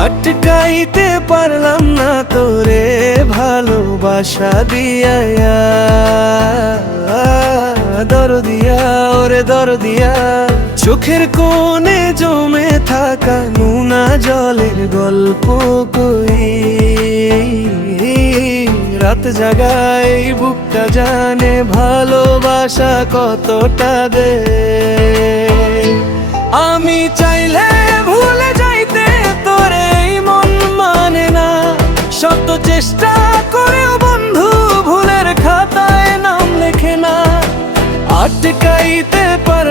আটকাইতে পারলাম না তোরে ভালোবাসা দিয়া দরদিয়া ওরে দরদিয়া চোখের কোণে জমে থাকা নুনা জলের গল্প কই? রাত জাগায় বুকটা জানে ভালোবাসা কতটা দে। আমি চাইলে আটকাইতে পারলাম না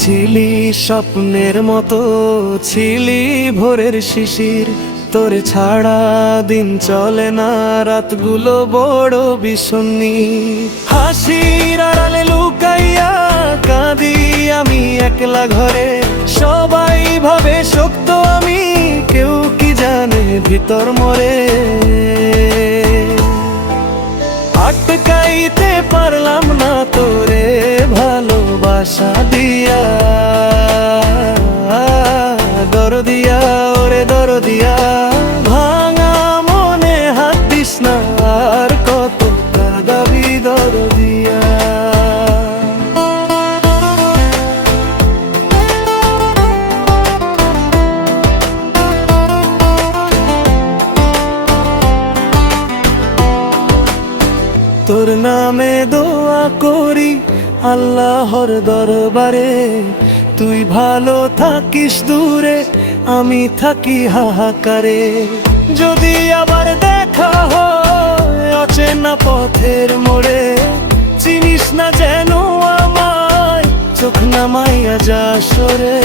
ছিলি, স্বপ্নের মতো ছিলি ভোরের শিশির। তোর ছাড়া দিন চলে না, রাতগুলো বড় বিষণ্ণী হাসির আড়ালে লুকাইয়া কাঁদি আমি একলা ঘরে। সবাই ভাবে শক্ত আমি, কেউ কি জানে ভিতর মরে। আটকাইতে পারলাম না ভালোবাসা দিয়া দর দিয়া, ওরে দর দিয়া। ভাঙা মনে হাত দিস না, আর কত দাবি দর তোর নামে দোয়া করি আল্লাহর দরবারে, তুই ভালো থাকিস দূরে, আমি থাকি হাহাকারে। যদি আবার দেখা হয় অচেনা পথের মোড়ে, চিনিস না যেন আমায়, চোখ নামাইয়া যা সরে।